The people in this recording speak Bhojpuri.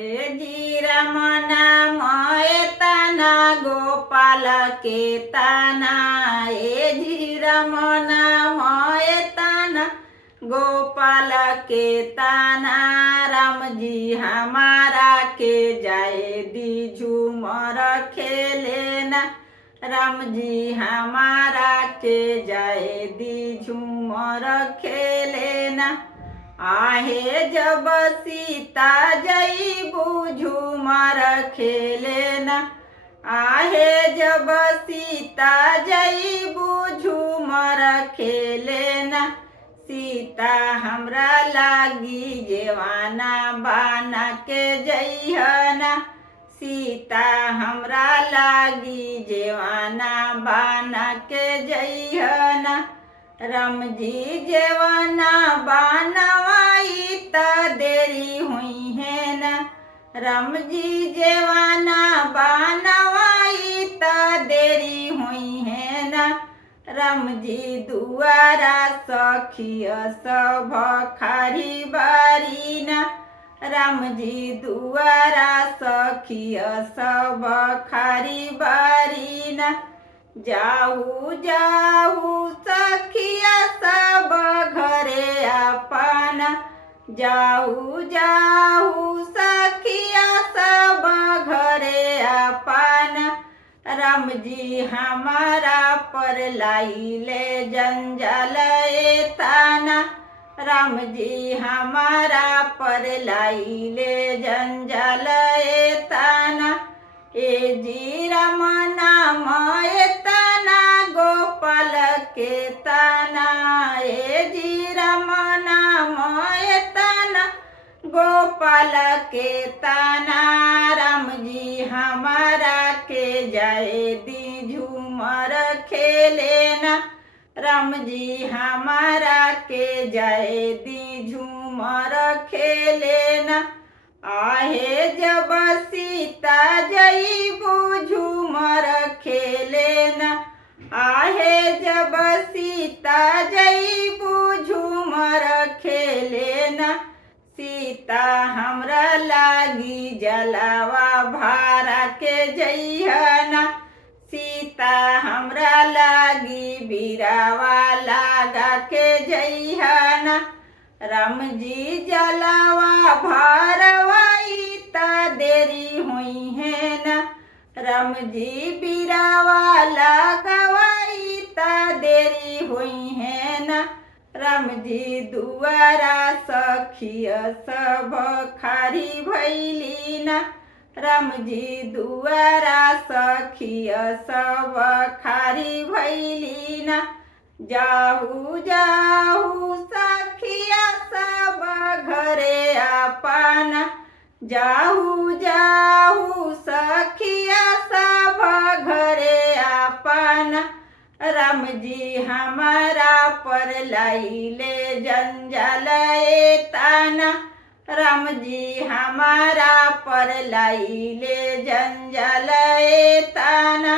ए जी राम नाम एतना गोपाल के ताना। ए जी राम नाम एतना गोपाल के ताना। राम जी हमारा के जाए दी झूमर खेले ना। राम जी हमारा के जाए दी झूमर खेले ना। आहे जब सीता जईबू झूमर खेले ना। आहे जब सीता जईबू झूमर खेले ना। सीता हमरा लागी जेवाना बाना के जइहना। सीता हमरा लागी जेवाना बाना के जइहना। राम जी जेवाना बानवाई त देरी हुई है ना। राम जी जेवाना बानवाई त देरी हुई है ना। राम जी दुआरा सखिया सब खारी बारी ना। राम जी दुआरा सखिया सब खारी बारी ना। जाहू जाहू सखिया सब घरे अपना। जाहू जाहू सखिया सब घरे अपना। राम जी हमारा पर लाइले जंजाल ताना। राम जी हमारा पर लाइले जंजाल ताना। ए जी राम नाम एतना गोपाल के ताना। ए जी राम नाम एतना गोपाल के ताना। राम जी हमारा के जाए दी झूमर खेले ना। राम जी हमारा के जाए दी झूमर खेले ना। आहे जब सीता जईबू झूमर खेले ना। आहे जब सीता जईबू झूमर खेले ना। सीता हमरा लागी जलावा भारा के जइहना। सीता हमरा लागी बिरावा लागा के जइहना। राम जी जलावा भारवाई त देरी हुई है ना। राम जी बिरावा लगावाई त देरी हुई है ना। राम जी दुआरा सखिया सब खारी भैली ना। राम जी दुआरा सखिया सब खारी भैली ना। जाहू जाहू सखिया सब घरे अपना। जाहू जाहू सखिया सब घरे अपना। राम जी हमारा पर लाइले जंजाल ताना। राम जी हमारा पर लाइले जंजाल ताना।